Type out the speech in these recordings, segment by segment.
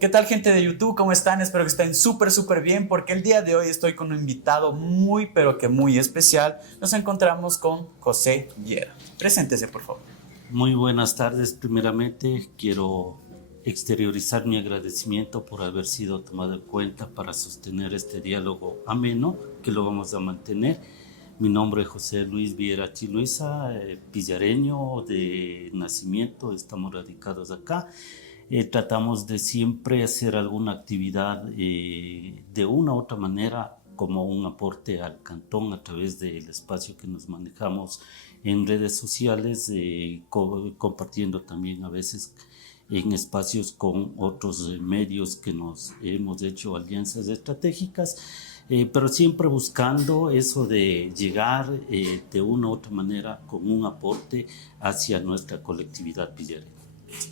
¿Qué tal, gente de YouTube? ¿Cómo están? Espero que estén súper bien porque el día de hoy estoy con un invitado muy pero que muy especial. Nos encontramos con José Viera. Preséntese, por favor. Muy buenas tardes. Primeramente, quiero exteriorizar mi agradecimiento por haber sido tomado en cuenta para sostener este diálogo ameno, que lo vamos a mantener. Mi nombre es José Luis Viera Chiluisa, pillareño de nacimiento, estamos radicados acá. Tratamos de siempre hacer alguna actividad de una u otra manera como un aporte al cantón a través del espacio que nos manejamos en redes sociales, compartiendo también a veces en espacios con otros medios que nos hemos hecho alianzas estratégicas, pero siempre buscando eso de llegar de una u otra manera con un aporte hacia nuestra colectividad pillarena.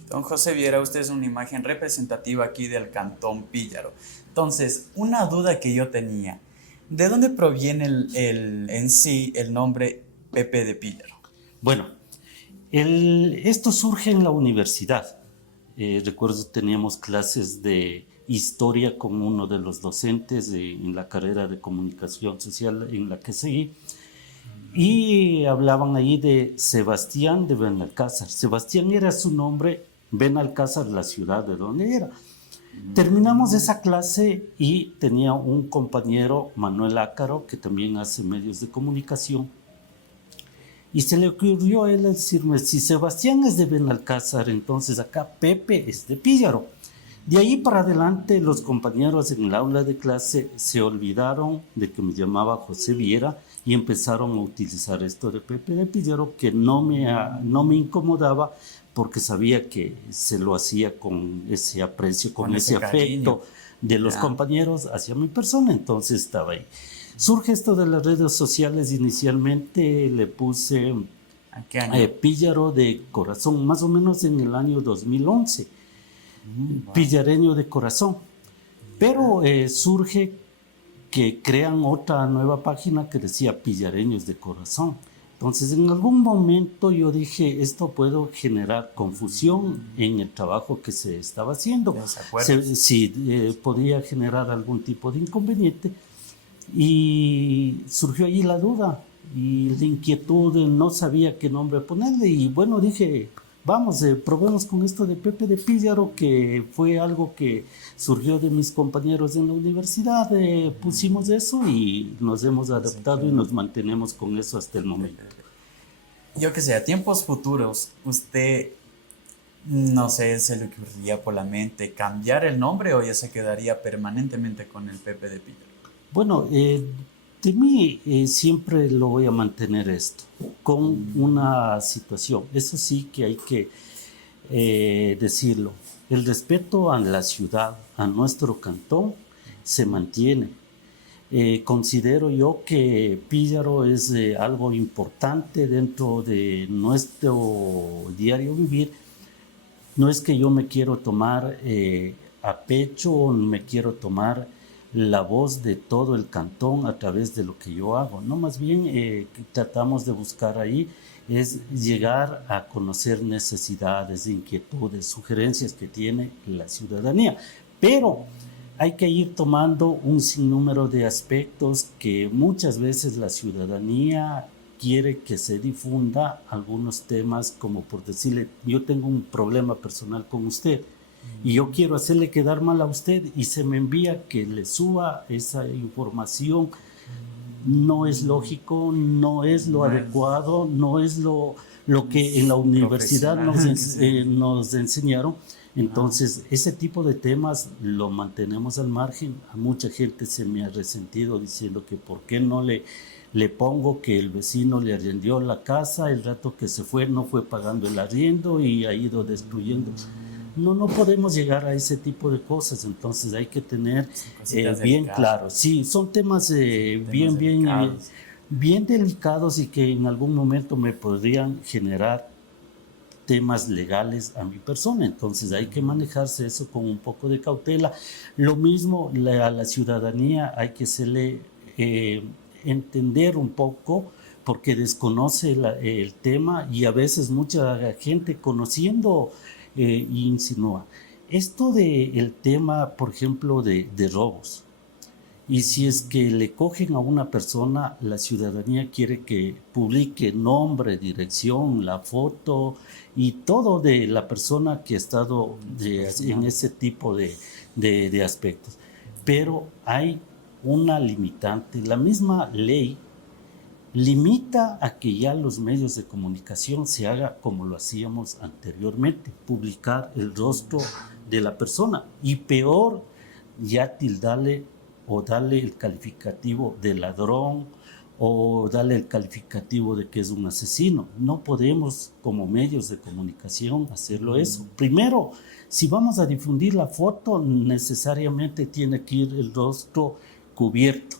Don José Viera, usted es una imagen representativa aquí del Cantón Píllaro. Entonces, una duda que yo tenía, ¿de dónde proviene en sí el nombre Pepe de Píllaro? Bueno, esto surge en la universidad. Recuerdo teníamos clases de historia con uno de los docentes en la carrera de comunicación social en la que seguí, y hablaban ahí de Sebastián de Benalcázar. Sebastián era su nombre, Benalcázar la ciudad de donde era. Terminamos esa clase y tenía un compañero, Manuel Ácaro, que también hace medios de comunicación, y se le ocurrió a él decirme, si Sebastián es de Benalcázar, entonces acá Pepe es de Píllaro. De ahí para adelante los compañeros en el aula de clase se olvidaron de que me llamaba José Viera y empezaron a utilizar esto de Pepe de Píllaro, que no me incomodaba porque sabía que se lo hacía con ese aprecio, con Con ese ese cariño. afecto de los Ya. compañeros hacia mi persona, entonces estaba ahí. Surge esto de las redes sociales, inicialmente le puse ¿A qué año? Píllaro de Corazón, más o menos en el año 2011, Wow. Pillareño de Corazón. Pero surge que crean otra nueva página que decía Pillareños de Corazón. Entonces, en algún momento yo dije, esto puede generar confusión en el trabajo que se estaba haciendo. Desacuerdos. Si podía generar algún tipo de inconveniente. Y surgió allí la duda y la inquietud, no sabía qué nombre ponerle. Y bueno, dije, vamos, probemos con esto de Pepe de Píllaro, que fue algo que surgió de mis compañeros en la universidad. Pusimos eso y nos hemos Sí, adaptado y claro. nos mantenemos con eso hasta el momento. Yo que sé, a tiempos futuros, usted, no sé, se le ocurriría por la mente cambiar el nombre o ya se quedaría permanentemente con el Pepe de Píllaro. Bueno, de mí siempre lo voy a mantener esto, con una situación. Eso sí que hay que decirlo. El respeto a la ciudad, a nuestro cantón, se mantiene. Considero yo que Píllaro es algo importante dentro de nuestro diario vivir. No es que yo me quiero tomar a pecho o me quiero tomar la voz de todo el cantón a través de lo que yo hago, no, más bien tratamos de buscar ahí es llegar a conocer necesidades, inquietudes, sugerencias que tiene la ciudadanía, pero hay que ir tomando un sinnúmero de aspectos que muchas veces la ciudadanía quiere que se difunda algunos temas, como por decirle, yo tengo un problema personal con usted y yo quiero hacerle quedar mal a usted y se me envía que le suba esa información. No es lógico, no es lo No adecuado, no es lo que en es la universidad profesional. Sí. nos enseñaron. Ah, Entonces, ese tipo de temas lo mantenemos al margen. A mucha gente se me ha resentido diciendo que por qué no le pongo que el vecino le arrendió la casa, el rato que se fue no fue pagando el arriendo y ha ido destruyendo. No, no podemos llegar a ese tipo de cosas, entonces hay que tener son cositas bien delicadas, claro. Sí, son temas son temas delicados. bien delicados y que en algún momento me podrían generar temas legales a mi persona, entonces hay que manejarse eso con un poco de cautela. Lo mismo a la ciudadanía hay que hacerle eh, entender un poco porque desconoce el tema y a veces mucha gente conociendo insinúa. Esto del tema, por ejemplo, de robos. Y si es que le cogen a una persona, la ciudadanía quiere que publique nombre, dirección, la foto y todo de la persona que ha estado en ese tipo de aspectos. Pero hay una limitante. La misma ley limita a que ya los medios de comunicación se haga como lo hacíamos anteriormente, publicar el rostro de la persona y peor, ya tildarle o darle el calificativo de ladrón o darle el calificativo de que es un asesino. No podemos como medios de comunicación hacerlo eso. Primero, si vamos a difundir la foto, necesariamente tiene que ir el rostro cubierto,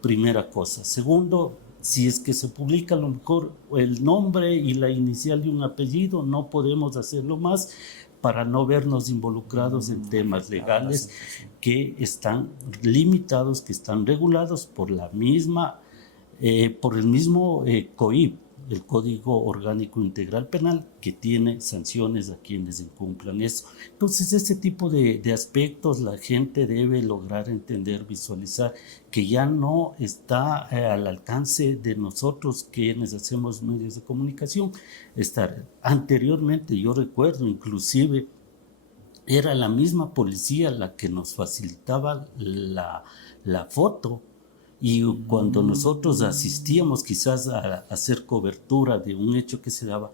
primera cosa. Segundo, si es que se publica a lo mejor el nombre y la inicial de un apellido, no podemos hacerlo más para no vernos involucrados en temas legales que están limitados, que están regulados por la misma, por el mismo COIP, el Código Orgánico Integral Penal, que tiene sanciones a quienes incumplan eso. Entonces, ese tipo de aspectos la gente debe lograr entender, visualizar, que ya no está al alcance de nosotros quienes hacemos medios de comunicación. Anteriormente, yo recuerdo, inclusive, era la misma policía la que nos facilitaba la foto. Y cuando nosotros asistíamos quizás a hacer cobertura de un hecho que se daba,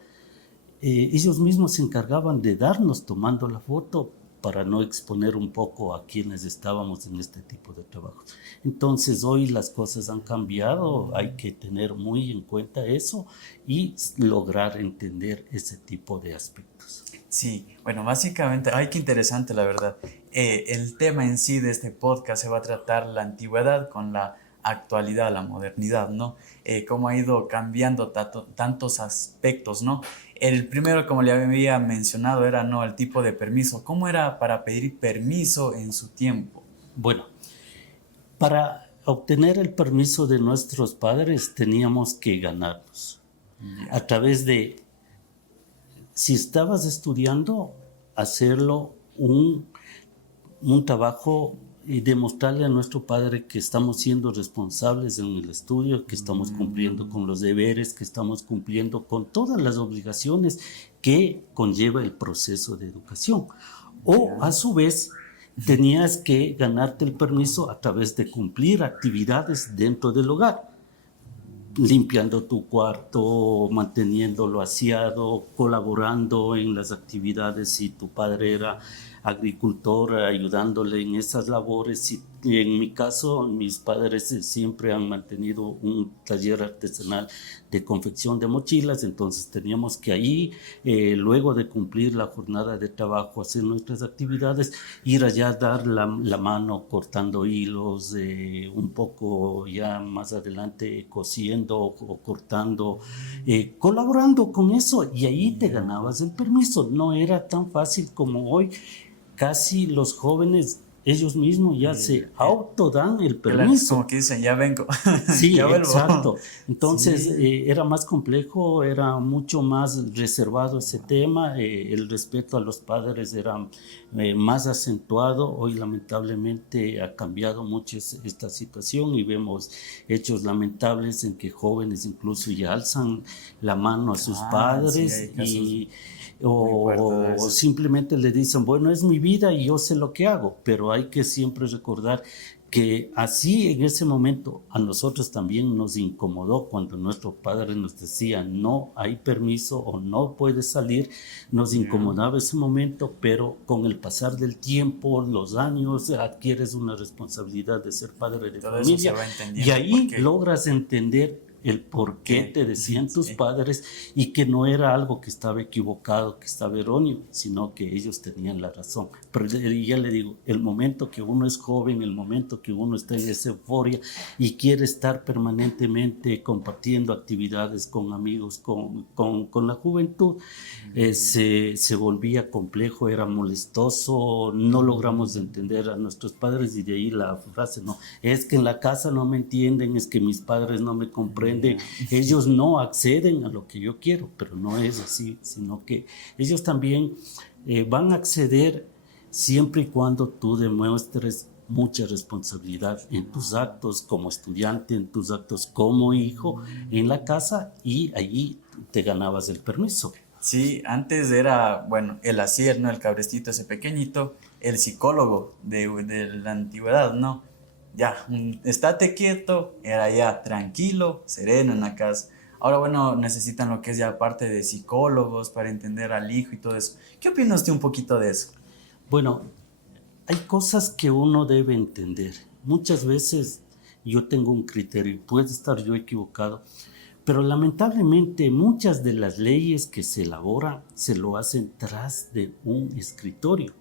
ellos mismos se encargaban de darnos tomando la foto para no exponer un poco a quienes estábamos en este tipo de trabajos. Entonces hoy las cosas han cambiado, hay que tener muy en cuenta eso y lograr entender ese tipo de aspectos. Sí, bueno, básicamente, ay, qué interesante la verdad. El tema en sí de este podcast se va a tratar la antigüedad con la actualidad, la modernidad, ¿no? Cómo ha ido cambiando tantos aspectos, ¿no? El primero, como le había mencionado, era, ¿no?, el tipo de permiso. ¿Cómo era para pedir permiso en su tiempo? Bueno, para obtener el permiso de nuestros padres teníamos que ganarnos a través de, si estabas estudiando, hacerlo un trabajo y demostrarle a nuestro padre que estamos siendo responsables en el estudio, que estamos cumpliendo con los deberes, que estamos cumpliendo con todas las obligaciones que conlleva el proceso de educación. O a su vez, tenías que ganarte el permiso a través de cumplir actividades dentro del hogar, limpiando tu cuarto, manteniéndolo aseado, colaborando en las actividades si tu padre era agricultor, ayudándole en esas labores. Y en mi caso, mis padres siempre han mantenido un taller artesanal de confección de mochilas, entonces teníamos que ahí, luego de cumplir la jornada de trabajo, hacer nuestras actividades, ir allá a dar la mano cortando hilos, un poco ya más adelante cosiendo o cortando, colaborando con eso, y ahí te ganabas el permiso. No era tan fácil como hoy. Casi los jóvenes ellos mismos ya se autodan el permiso. Como que dicen, ya vengo. Sí, ya vuelvo. exacto. Entonces Sí. era más complejo, era mucho más reservado ese tema, el respeto a los padres era más acentuado. Hoy lamentablemente ha cambiado mucho esta situación y vemos hechos lamentables en que jóvenes incluso ya alzan la mano a sus padres, sí, o simplemente le dicen, bueno, es mi vida y yo sé lo que hago, pero hay que siempre recordar que así en ese momento a nosotros también nos incomodó cuando nuestro padre nos decía no hay permiso o no puedes salir. Nos incomodaba ese momento, pero con el pasar del tiempo, los años, adquieres una responsabilidad de ser padre de todo familia y ahí logras entender el por qué te decían tus padres y que no era algo que estaba equivocado, que estaba erróneo, sino que ellos tenían la razón. Pero ya le digo, el momento que uno es joven, el momento que uno está en esa euforia y quiere estar permanentemente compartiendo actividades con amigos, con la juventud, se volvía complejo, era molestoso, no logramos entender a nuestros padres y de ahí la frase, no, es que en la casa no me entienden, es que mis padres no me comprenden. Ellos no acceden a lo que yo quiero, pero no es así, sino que ellos también van a acceder siempre y cuando tú demuestres mucha responsabilidad en tus actos como estudiante, en tus actos como hijo en la casa, y allí te ganabas el permiso. Sí, antes era, bueno, el asier, ¿no? El cabrecito ese pequeñito, el psicólogo de la antigüedad, ¿no? Ya, estate quieto, era ya tranquilo, sereno en la casa. Ahora, bueno, necesitan lo que es ya parte de psicólogos para entender al hijo y todo eso. ¿Qué opinas tú un poquito de eso? Bueno, hay cosas que uno debe entender. Muchas veces yo tengo un criterio, puede estar yo equivocado, pero lamentablemente muchas de las leyes que se elaboran se lo hacen tras de un escritorio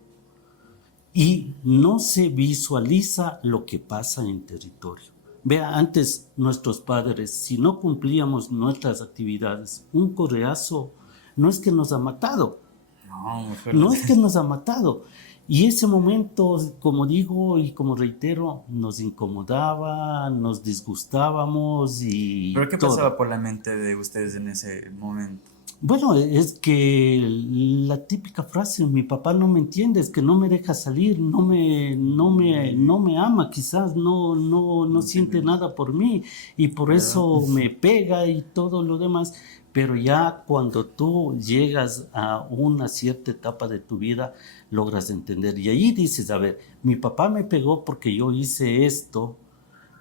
y no se visualiza lo que pasa en territorio. Vea, antes nuestros padres, si no cumplíamos nuestras actividades, un correazo no es que nos ha matado, No, mejor. no es que nos ha matado. Y ese momento, como digo y como reitero, nos incomodaba, nos disgustábamos y ¿Pero qué todo. pasaba por la mente de ustedes en ese momento? Bueno, es que la típica frase, mi papá no me entiende, es que no me deja salir, no me ama, quizás no siente nada por mí y por Claro. eso me pega y todo lo demás. Pero ya cuando tú llegas a una cierta etapa de tu vida, logras entender. Y ahí dices, a ver, mi papá me pegó porque yo hice esto,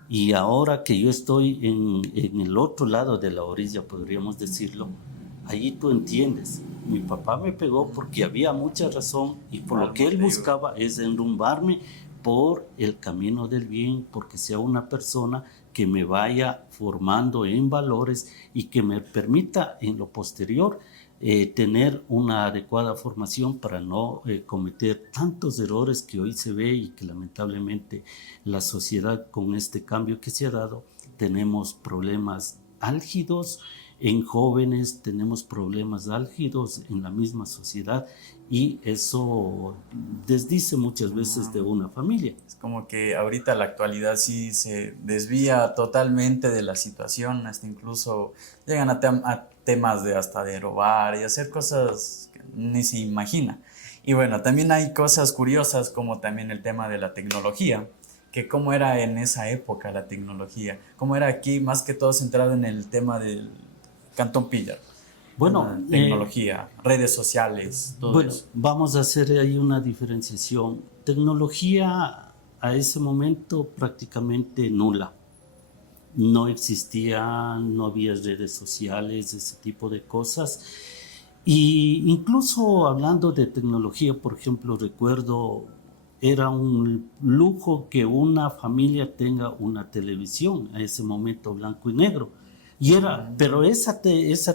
y ahora que yo estoy en el otro lado de la orilla, podríamos decirlo, allí tú entiendes. Mi papá me pegó porque había mucha razón y por lo Al que él motivo. buscaba es enrumbarme por el camino del bien, porque sea una persona que me vaya formando en valores y que me permita en lo posterior tener una adecuada formación para no cometer tantos errores que hoy se ve y que lamentablemente la sociedad, con este cambio que se ha dado, tenemos problemas álgidos en jóvenes, tenemos problemas álgidos en la misma sociedad, y eso desdice muchas veces de una familia. Es como que ahorita la actualidad sí se desvía totalmente de la situación, hasta incluso llegan a temas de hasta de robar y hacer cosas que ni se imagina. Y bueno, también hay cosas curiosas como también el tema de la tecnología, que cómo era en esa época la tecnología, cómo era aquí más que todo centrado en el tema del Cantón Pillar, tema Bueno, de tecnología, redes sociales, todo bueno, eso. vamos a hacer ahí una diferenciación. Tecnología a ese momento prácticamente nula. No existía, no había redes sociales, ese tipo de cosas. Y incluso hablando de tecnología, por ejemplo, recuerdo, era un lujo que una familia tenga una televisión, a ese momento blanco y negro. Y era, pero esa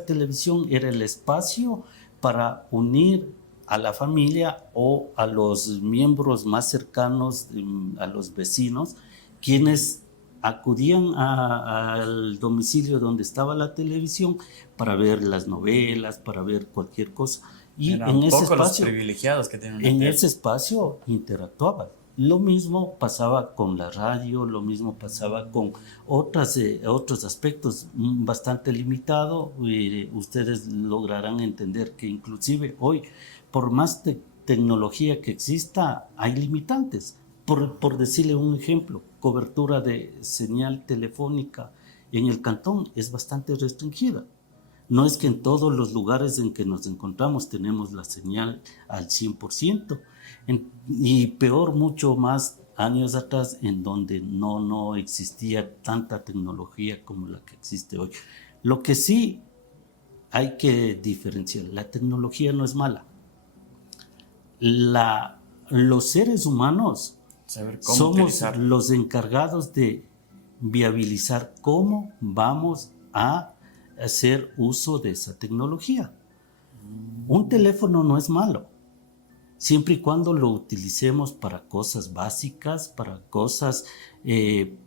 televisión era el espacio para unir a la familia o a los miembros más cercanos, a los vecinos, quienes acudían al domicilio donde estaba la televisión para ver las novelas, para ver cualquier cosa. Y Eran pocos los privilegiados que tienen una en tele. ese espacio interactuaban. Lo mismo pasaba con la radio, lo mismo pasaba con otros aspectos bastante limitados. Ustedes lograrán entender que inclusive hoy, por más tecnología que exista, hay limitantes. Por decirle un ejemplo, cobertura de señal telefónica en el cantón es bastante restringida. No es que en todos los lugares en que nos encontramos tenemos la señal al 100%, y peor mucho más años atrás en donde no existía tanta tecnología como la que existe hoy. Lo que sí hay que diferenciar, la tecnología no es mala. Los seres humanos Saber cómo somos utilizar. los encargados de viabilizar cómo vamos a hacer uso de esa tecnología. Un teléfono no es malo, siempre y cuando lo utilicemos para cosas básicas, para cosas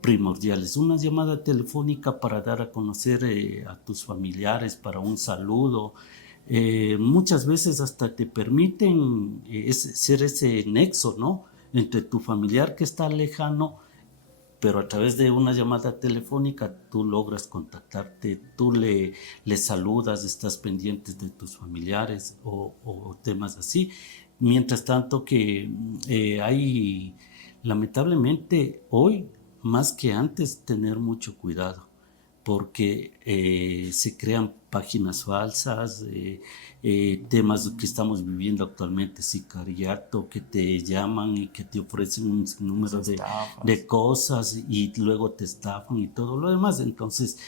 primordiales. Una llamada telefónica para dar a conocer a tus familiares, para un saludo. Muchas veces hasta te permiten ser ese nexo, ¿no? Entre tu familiar que está lejano, pero a través de una llamada telefónica tú logras contactarte, tú le saludas, estás pendiente de tus familiares o temas así. Mientras tanto que hay, lamentablemente, hoy más que antes, tener mucho cuidado, porque se crean páginas falsas, temas que estamos viviendo actualmente, sicariato, que te llaman y que te ofrecen un número de cosas y luego te estafan y todo lo demás. Entonces,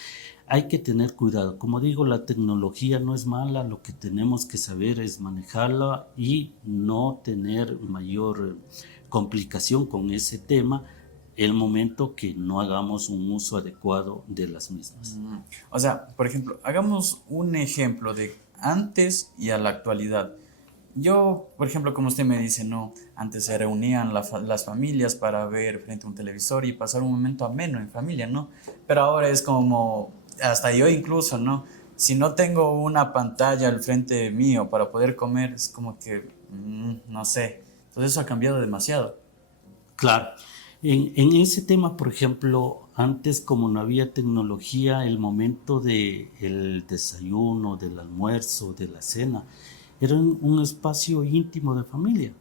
hay que tener cuidado. Como digo, la tecnología no es mala, lo que tenemos que saber es manejarla y no tener mayor complicación con ese tema el momento que no hagamos un uso adecuado de las mismas. O sea, por ejemplo, hagamos un ejemplo de antes y a la actualidad. Yo, por ejemplo, como usted me dice, no, antes se reunían las familias para ver frente a un televisor y pasar un momento ameno en familia, ¿no? Pero ahora es como, hasta yo incluso, ¿no? Si no tengo una pantalla al frente mío para poder comer, es como que, no sé. Entonces eso ha cambiado demasiado. Claro. En ese tema, por ejemplo, antes como no había tecnología, el momento del desayuno, del almuerzo, de la cena, era un espacio íntimo de familia,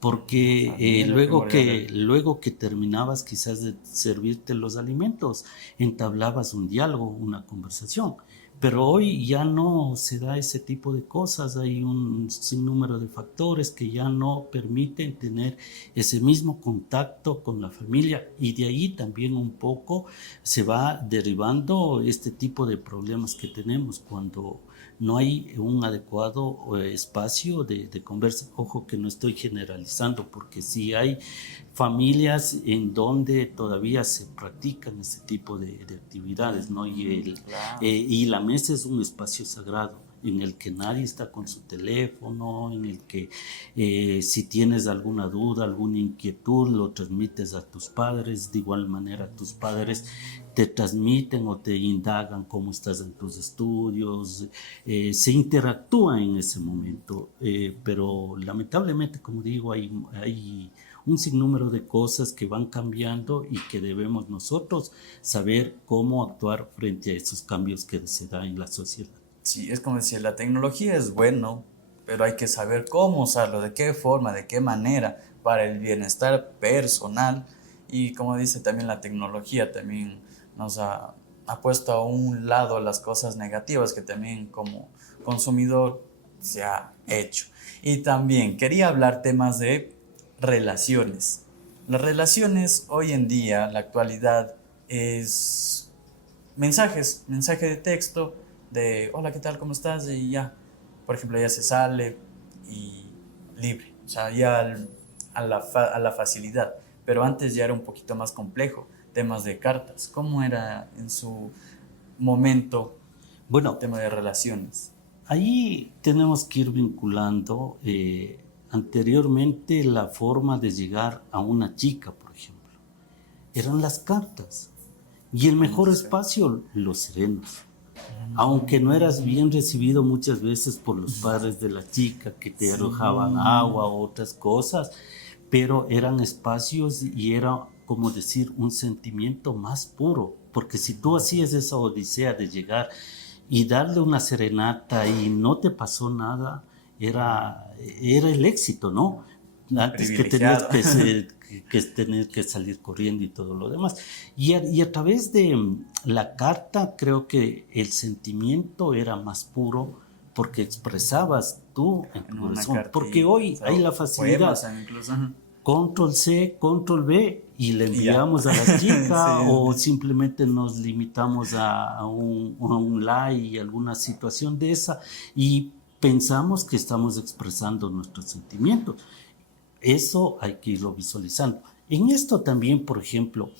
porque luego que terminabas quizás de servirte los alimentos, entablabas un diálogo, una conversación. Pero hoy ya no se da ese tipo de cosas, hay un sinnúmero de factores que ya no permiten tener ese mismo contacto con la familia y de ahí también un poco se va derivando este tipo de problemas que tenemos cuando no hay un adecuado espacio de conversa. Ojo que no estoy generalizando porque sí hay familias en donde todavía se practican ese tipo de actividades, ¿no? Y la mesa es un espacio sagrado en el que nadie está con su teléfono, en el que si tienes alguna duda, alguna inquietud, lo transmites a tus padres, de igual manera tus padres te transmiten o te indagan cómo estás en tus estudios, se interactúa en ese momento, pero lamentablemente, como digo, hay un sinnúmero de cosas que van cambiando y que debemos nosotros saber cómo actuar frente a esos cambios que se dan en la sociedad. Sí, es como decir, la tecnología es bueno, pero hay que saber cómo usarlo, de qué forma, de qué manera, para el bienestar personal. Y como dice también la tecnología, también nos ha puesto a un lado las cosas negativas que también como consumidor se ha hecho. Y también quería hablar temas de relaciones. Las relaciones hoy en día, la actualidad, es mensaje de texto de hola, ¿qué tal? ¿Cómo estás? Y ya, por ejemplo, ya se sale y libre, o sea, ya a la facilidad. Pero antes ya era un poquito más complejo, temas de cartas. ¿Cómo era en su momento el Bueno, tema de relaciones? ahí tenemos que ir vinculando anteriormente la forma de llegar a una chica, por ejemplo. Eran las cartas. Y el mejor espacio, los serenos. Aunque no eras bien recibido muchas veces por los padres de la chica que te arrojaban agua o otras cosas, pero eran espacios y era como decir un sentimiento más puro, porque si tú hacías esa odisea de llegar y darle una serenata y no te pasó nada, era el éxito, ¿no? Antes que tenías que tener que salir corriendo y todo lo demás. Y a través de la carta creo que el sentimiento era más puro porque expresabas tú en tu corazón. Porque hoy hay la facilidad. Incluso. Control C, Control V y le enviamos a la chica o simplemente nos limitamos a un like y alguna situación de esa y pensamos que estamos expresando nuestros sentimientos. Eso hay que irlo visualizando. En esto también, por ejemplo,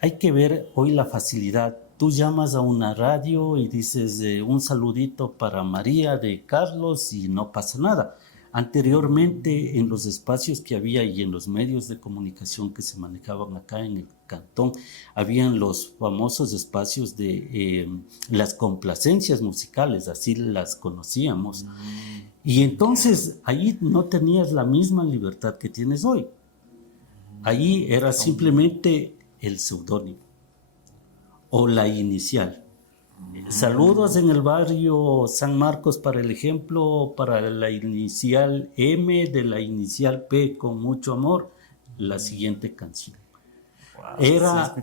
hay que ver hoy la facilidad. Tú llamas a una radio y dices un saludito para María de Carlos y no pasa nada. Anteriormente, en los espacios que había y en los medios de comunicación que se manejaban acá en el cantón, habían los famosos espacios de las complacencias musicales, así las conocíamos. Y entonces ahí no tenías la misma libertad que tienes hoy. Ahí era simplemente el seudónimo o la inicial. Saludos en el barrio San Marcos para el ejemplo, para la inicial M de la inicial P, con mucho amor, la siguiente canción. Wow, Era,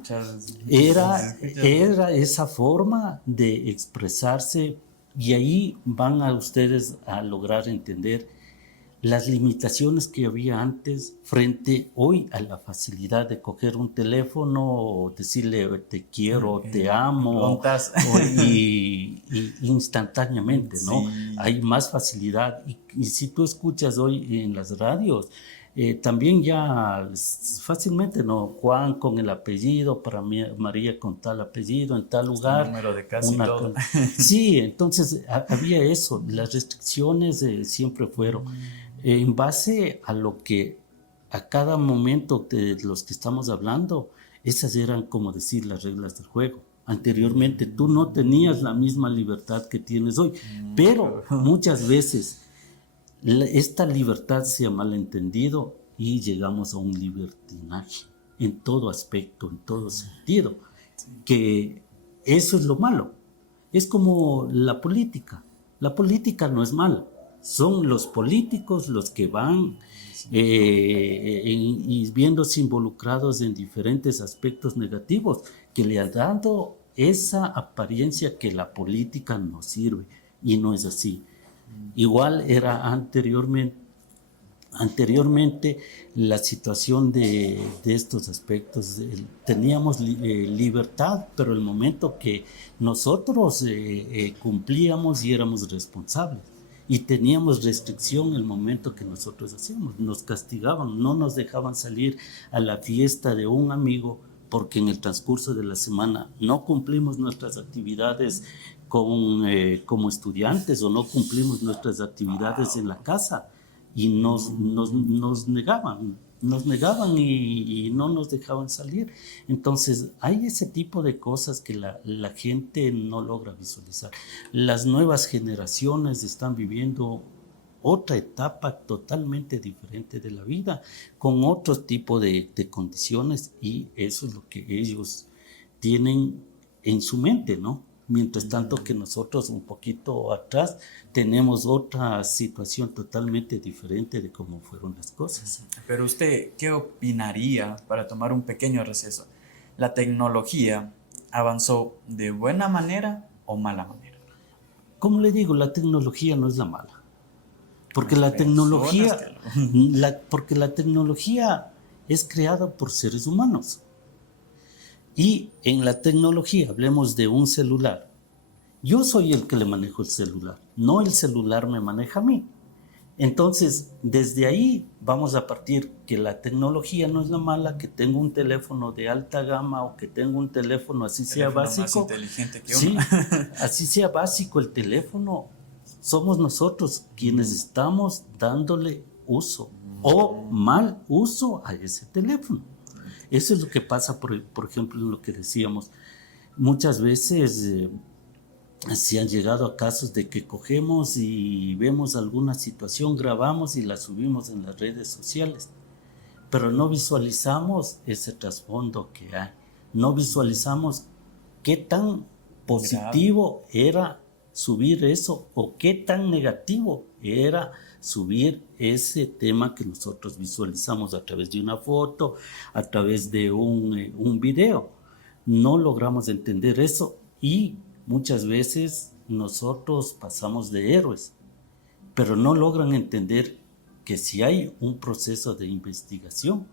era, se escucha. era esa forma de expresarse y ahí van a ustedes a lograr entender las limitaciones que había antes frente hoy a la facilidad de coger un teléfono o decirle te quiero, te amo y instantáneamente, ¿no? Sí. Hay más facilidad y si tú escuchas hoy en las radios, también ya fácilmente, ¿no? Juan con el apellido, para mí, María con tal apellido, en tal Hasta lugar. número de casa y todo. Sí, entonces había eso, las restricciones siempre fueron en base a lo que a cada momento de los que estamos hablando, esas eran como decir las reglas del juego. Anteriormente tú no tenías la misma libertad que tienes hoy, pero muchas veces esta libertad se ha malentendido y llegamos a un libertinaje en todo aspecto, en todo sentido, que eso es lo malo. Es como la política. La política no es mala. Son los políticos los que van y viéndose involucrados en diferentes aspectos negativos que le han dado esa apariencia que la política no sirve y no es así. Igual era anteriormente la situación de estos aspectos. Teníamos libertad, pero el momento que nosotros cumplíamos y éramos responsables. Y teníamos restricción el momento que nosotros hacíamos. Nos castigaban, no nos dejaban salir a la fiesta de un amigo porque en el transcurso de la semana no cumplimos nuestras actividades como estudiantes o no cumplimos nuestras actividades en la casa y nos negaban y no nos dejaban salir. Entonces hay ese tipo de cosas que la gente no logra visualizar. Las nuevas generaciones están viviendo otra etapa totalmente diferente de la vida, con otro tipo de condiciones y eso es lo que ellos tienen en su mente, ¿no? Mientras tanto que nosotros un poquito atrás tenemos otra situación totalmente diferente de cómo fueron las cosas. Pero usted, ¿qué opinaría, para tomar un pequeño receso? ¿La tecnología avanzó de buena manera o mala manera? Como le digo, la tecnología no es la mala. Porque Las la personas tecnología, porque la tecnología es creada por seres humanos. Y en la tecnología, hablemos de un celular. Yo soy el que le manejo el celular, no el celular me maneja a mí. Entonces, desde ahí vamos a partir que la tecnología no es la mala, que tengo un teléfono de alta gama o que tengo un teléfono así sea básico. Más inteligente que Sí, uno. así sea básico el teléfono, somos nosotros quienes estamos dándole uso o mal uso a ese teléfono. Eso es lo que pasa, por ejemplo, en lo que decíamos. Muchas veces se han llegado a casos de que cogemos y vemos alguna situación, grabamos y la subimos en las redes sociales, pero no visualizamos ese trasfondo que hay. No visualizamos qué tan positivo era subir eso o qué tan negativo era subir ese tema que nosotros visualizamos a través de una foto, a través de un video. No logramos entender eso y muchas veces nosotros pasamos de héroes, pero no logran entender que si hay un proceso de investigación,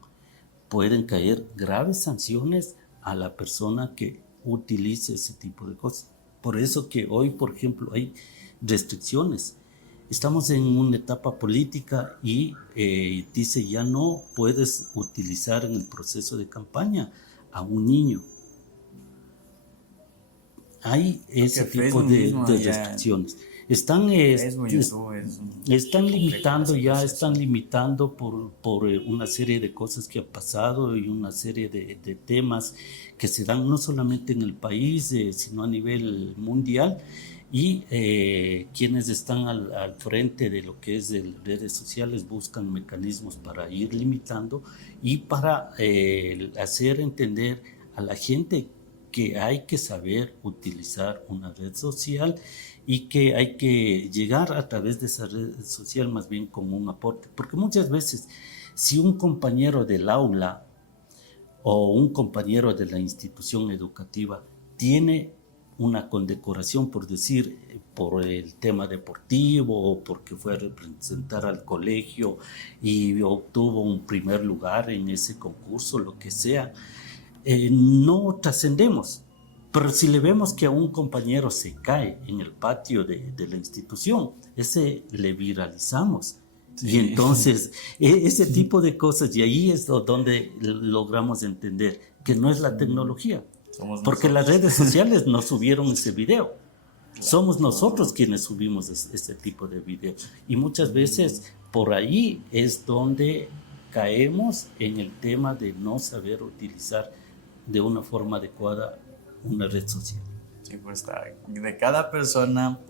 pueden caer graves sanciones a la persona que utilice ese tipo de cosas. Por eso que hoy, por ejemplo, hay restricciones. Estamos en una etapa política y dice ya no puedes utilizar en el proceso de campaña a un niño. Hay ese tipo de restricciones. Están limitando por una serie de cosas que han pasado y una serie de temas que se dan no solamente en el país, sino a nivel mundial. Y quienes están al frente de lo que es de redes sociales buscan mecanismos para ir limitando y para hacer entender a la gente que hay que saber utilizar una red social y que hay que llegar a través de esa red social más bien como un aporte. Porque muchas veces, si un compañero del aula o un compañero de la institución educativa tiene una condecoración, por decir, por el tema deportivo o porque fue a representar al colegio y obtuvo un primer lugar en ese concurso, lo que sea, no trascendemos. Pero si le vemos que a un compañero se cae en el patio de la institución, ese le viralizamos. Sí. Y entonces, ese tipo de cosas, y ahí es donde logramos entender que no es la tecnología, porque las redes sociales no subieron ese video. Somos nosotros quienes subimos ese tipo de videos. Y muchas veces por ahí es donde caemos en el tema de no saber utilizar de una forma adecuada una red social. Sí, pues de cada persona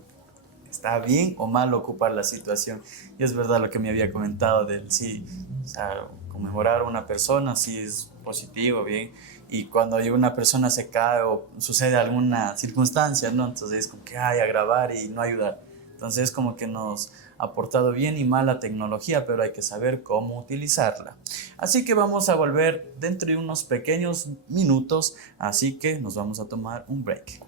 está bien o mal ocupar la situación. Y es verdad lo que me había comentado del sí, o sea, conmemorar a una persona sí es positivo, bien. Y cuando una persona se cae o sucede alguna circunstancia, ¿no? Entonces es como que hay a grabar y no ayudar. Entonces es como que nos ha aportado bien y mal la tecnología, pero hay que saber cómo utilizarla. Así que vamos a volver dentro de unos pequeños minutos, así que nos vamos a tomar un break.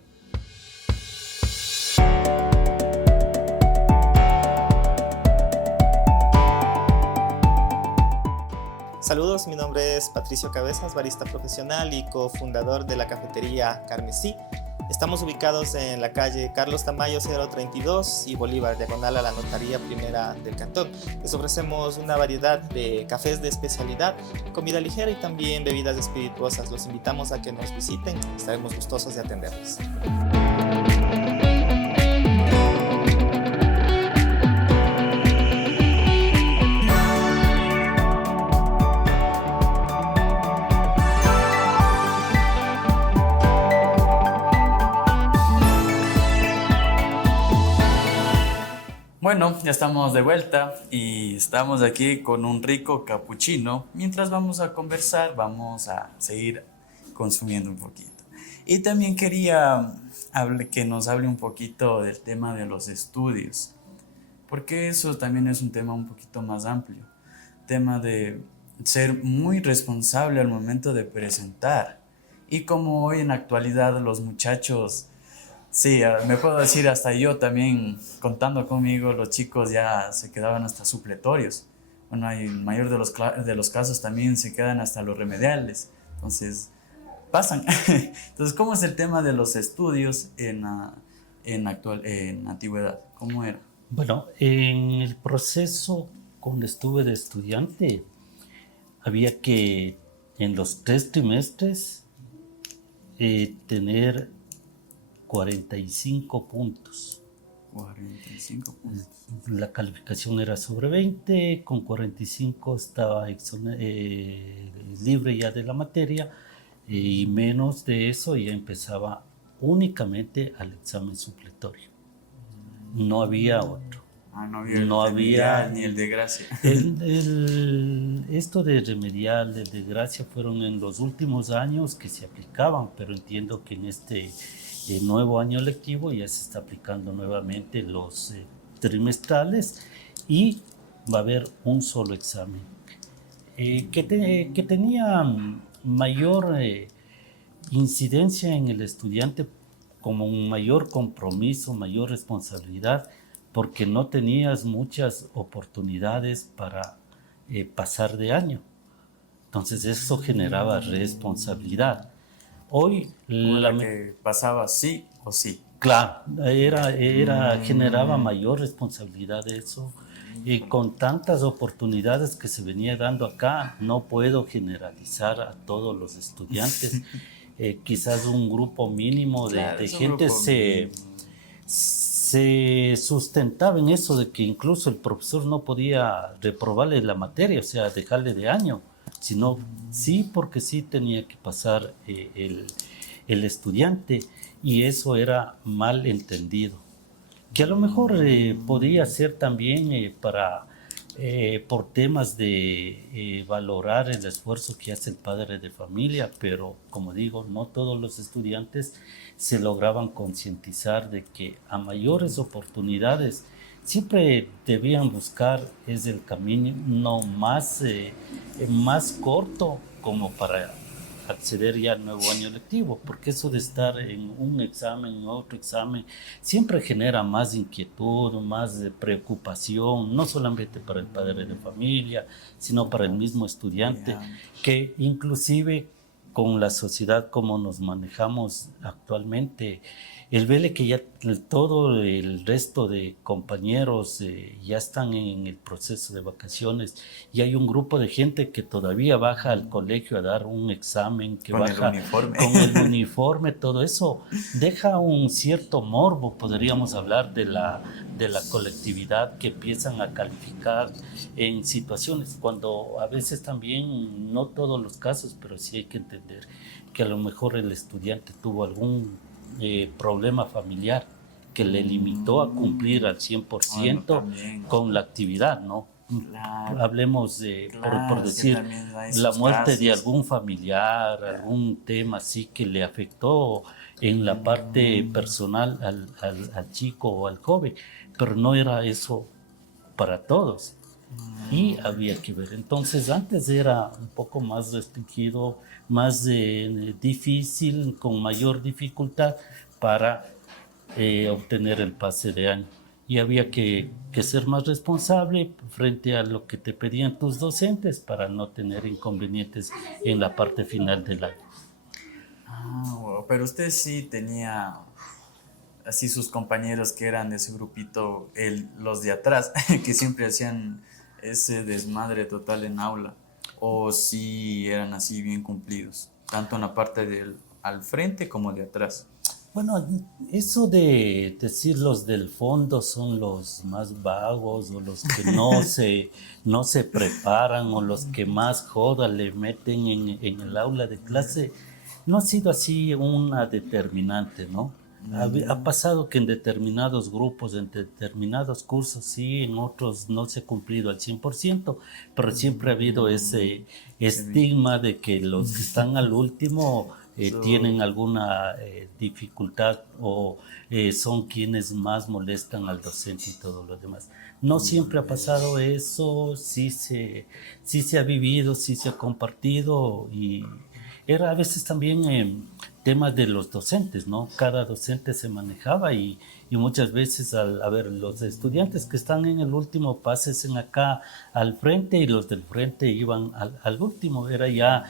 Saludos, mi nombre es Patricio Cabezas, barista profesional y cofundador de la cafetería Carmesí. Estamos ubicados en la calle Carlos Tamayo 032 y Bolívar, diagonal a la Notaría Primera del Cantón. Les ofrecemos una variedad de cafés de especialidad, comida ligera y también bebidas espirituosas. Los invitamos a que nos visiten, estaremos gustosos de atenderlos. Bueno, ya estamos de vuelta y estamos aquí con un rico capuchino. Mientras vamos a conversar, vamos a seguir consumiendo un poquito. Y también quería que nos hable un poquito del tema de los estudios, porque eso también es un tema un poquito más amplio. Tema de ser muy responsable al momento de presentar. Y como hoy en la actualidad los muchachos... Sí, me puedo decir hasta yo también, contando conmigo, los chicos ya se quedaban hasta supletorios. Bueno, hay el mayor de los casos también se quedan hasta los remediales. Entonces, pasan. Entonces, ¿cómo es el tema de los estudios en antigüedad? ¿Cómo era? Bueno, en el proceso, cuando estuve de estudiante, había que en los 3 trimestres tener 45 puntos. 45 puntos. La calificación era sobre 20, con 45 estaba libre ya de la materia y menos de eso ya empezaba únicamente al examen supletorio. No había otro. No había ni el de gracia. Esto de remedial, de gracia fueron en los últimos años que se aplicaban, pero entiendo que en este nuevo año lectivo ya se está aplicando nuevamente los trimestrales y va a haber un solo examen que tenía mayor incidencia en el estudiante como un mayor compromiso, mayor responsabilidad, porque no tenías muchas oportunidades para pasar de año. Entonces eso generaba responsabilidad. Hoy que pasaba sí o sí. Claro, generaba mayor responsabilidad eso. Y con tantas oportunidades que se venía dando acá, no puedo generalizar a todos los estudiantes. Quizás un grupo mínimo de gente se sustentaba en eso de que incluso el profesor no podía reprobarle la materia, o sea, dejarle de año, sino sí porque sí tenía que pasar el estudiante, y eso era mal entendido. Que a lo mejor podría ser también para por temas de valorar el esfuerzo que hace el padre de familia, pero como digo, no todos los estudiantes se lograban concientizar de que a mayores oportunidades siempre debían buscar es el camino no más corto como para acceder ya al nuevo año lectivo, porque eso de estar en un examen, en otro examen, siempre genera más inquietud, más preocupación, no solamente para el padre de familia, sino para el mismo estudiante, que inclusive con la sociedad como nos manejamos actualmente, el vele que ya todo el resto de compañeros ya están en el proceso de vacaciones y hay un grupo de gente que todavía baja al colegio a dar un examen, que Con baja el uniforme. con el uniforme, todo eso deja un cierto morbo, podríamos hablar de la colectividad que empiezan a calificar en situaciones, cuando a veces también, no todos los casos, pero sí hay que entender que a lo mejor el estudiante tuvo algún problema familiar que le limitó a cumplir al 100% con la actividad, ¿no? Claro. Hablemos por decir, la muerte de algún familiar, algún tema así que le afectó en la parte personal al chico o al joven, pero no era eso para todos. Y había que ver. Entonces antes era un poco más restringido, más difícil, con mayor dificultad para obtener el pase de año. Y había que ser más responsable frente a lo que te pedían tus docentes para no tener inconvenientes en la parte final del año. Wow, pero usted sí tenía así sus compañeros que eran de ese grupito, los de atrás, que siempre hacían ese desmadre total en aula, o si eran así bien cumplidos, tanto en la parte del al frente como de atrás. Bueno, eso de decir los del fondo son los más vagos o los que no se preparan o los que más joda le meten en el aula de clase, no ha sido así una determinante, ¿no? Ha pasado que en determinados grupos, en determinados cursos, sí, en otros no se ha cumplido al 100%, pero siempre ha habido ese estigma de que los que están al último tienen alguna dificultad o son quienes más molestan al docente y todo lo demás. No siempre ha pasado eso, sí se ha vivido, sí se ha compartido y era a veces también temas de los docentes, ¿no? Cada docente se manejaba y muchas veces, a ver, los estudiantes que están en el último pasen acá al frente y los del frente iban al último. Era ya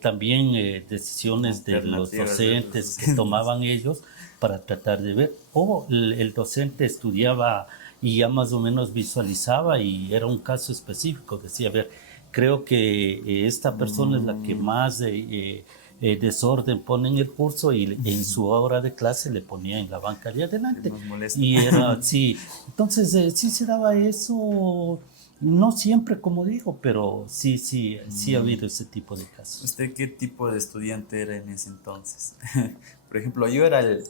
también decisiones de los docentes que tomaban ellos para tratar de ver. O el docente estudiaba y ya más o menos visualizaba y era un caso específico. Decía, a ver, creo que esta persona es la que más desorden pone en el curso y en su hora de clase le ponía en la banca de adelante. Y era así. Entonces, sí se daba eso, no siempre como digo, pero sí ha habido ese tipo de casos. ¿Usted qué tipo de estudiante era en ese entonces? Por ejemplo, yo era el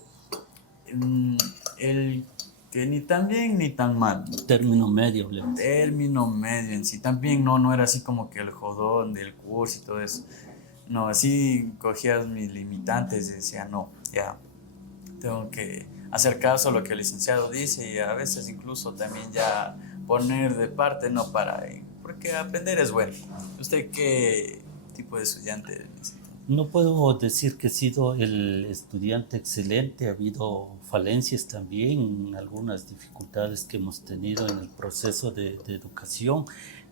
que ni tan bien ni tan mal. Término medio, hablemos. Término medio en sí. También no era así como que el jodón del curso y todo eso. No, así cogías mis limitantes y decía, no, ya, tengo que hacer caso a lo que el licenciado dice y a veces incluso también ya poner de parte, no para, porque aprender es bueno. ¿Usted qué tipo de estudiante es? No puedo decir que he sido el estudiante excelente, ha habido falencias también, algunas dificultades que hemos tenido en el proceso de educación.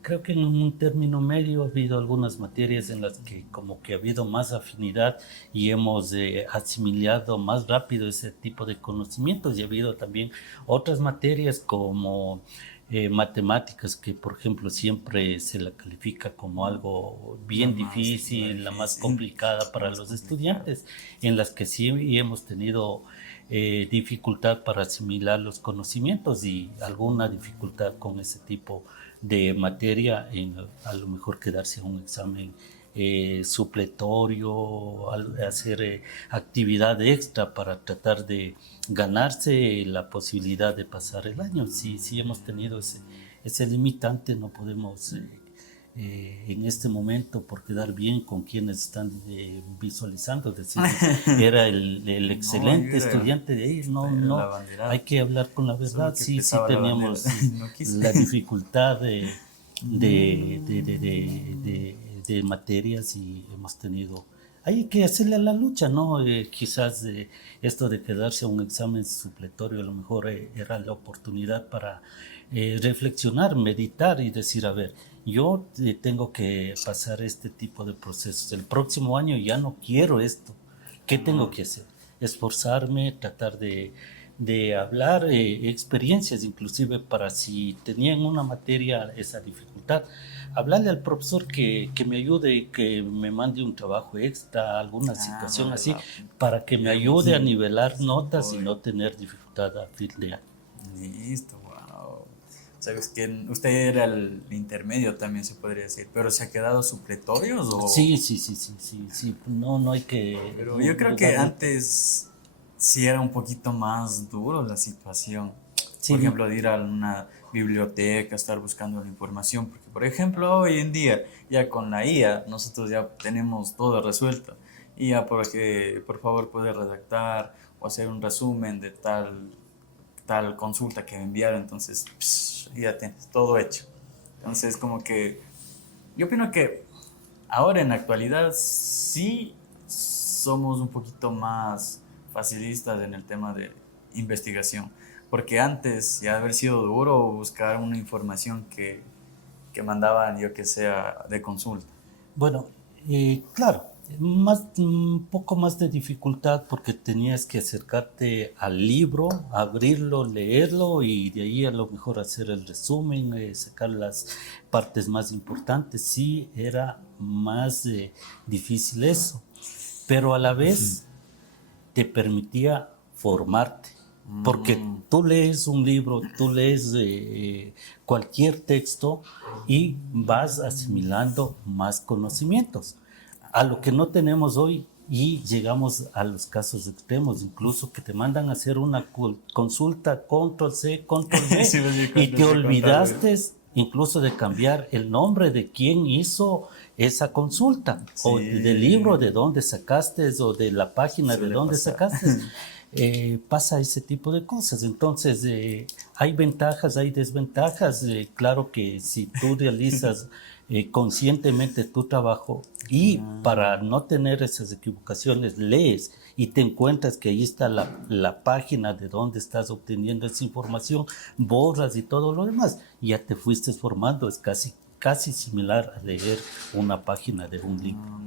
Creo que en un término medio ha habido algunas materias en las que como que ha habido más afinidad y hemos asimilado más rápido ese tipo de conocimientos y ha habido también otras materias como matemáticas que por ejemplo siempre se la califica como algo bien difícil, la más complicada para los estudiantes, en las que sí hemos tenido dificultad para asimilar los conocimientos y alguna dificultad con ese tipo de materia, a lo mejor quedarse a un examen supletorio, hacer actividad extra para tratar de ganarse la posibilidad de pasar el año. Sí hemos tenido ese limitante no podemos en este momento por quedar bien con quienes están visualizando, decir, era el excelente No, estudiante de ahí, no, no, hay que hablar con la verdad, sí, sí teníamos no la dificultad de materias y hemos tenido, hay que hacerle a la lucha, ¿no? Quizás esto de quedarse a un examen supletorio a lo mejor era la oportunidad para reflexionar, meditar y decir, a ver, yo tengo que pasar este tipo de procesos. El próximo año ya no quiero esto. ¿Qué tengo que hacer? Esforzarme, tratar de hablar experiencias, inclusive para si tenía en una materia esa dificultad, hablarle al profesor que me ayude, que me mande un trabajo extra, alguna situación así, para que me ayude a nivelar notas y no tener dificultad a fin de año. Listo, wow. Sabes que usted era el intermedio también se podría decir, pero ¿se ha quedado supletorios o...? Sí, no hay que... Pero no, yo creo que antes sí era un poquito más duro la situación. Sí. Por ejemplo, de ir a una biblioteca, estar buscando la información, porque por ejemplo hoy en día ya con la IA nosotros ya tenemos todo resuelto y ya porque por favor puede redactar o hacer un resumen de tal consulta que me enviaron, entonces ya tienes todo hecho. Entonces como que yo opino que ahora en la actualidad sí somos un poquito más facilistas en el tema de investigación, porque antes ya haber sido duro buscar una información que mandaban, yo que sea, de consulta. Bueno, claro, un poco más de dificultad porque tenías que acercarte al libro, abrirlo, leerlo y de ahí a lo mejor hacer el resumen, sacar las partes más importantes. Sí, era más difícil eso, pero a la vez te permitía formarte. Porque tú lees un libro, tú lees cualquier texto y vas asimilando más conocimientos. A lo que no tenemos hoy y llegamos a los casos extremos, incluso que te mandan a hacer una consulta control-C, control-V Sí, y te olvidaste incluso de cambiar el nombre de quien hizo esa consulta, sí, o del libro de dónde sacaste, o de la página de dónde sacaste. Pasa ese tipo de cosas. Entonces, hay ventajas, hay desventajas. Claro que si tú realizas conscientemente tu trabajo y para no tener esas equivocaciones lees y te encuentras que ahí está la página de donde estás obteniendo esa información, borras y todo lo demás, ya te fuiste formando. Es casi similar a leer una página de un libro.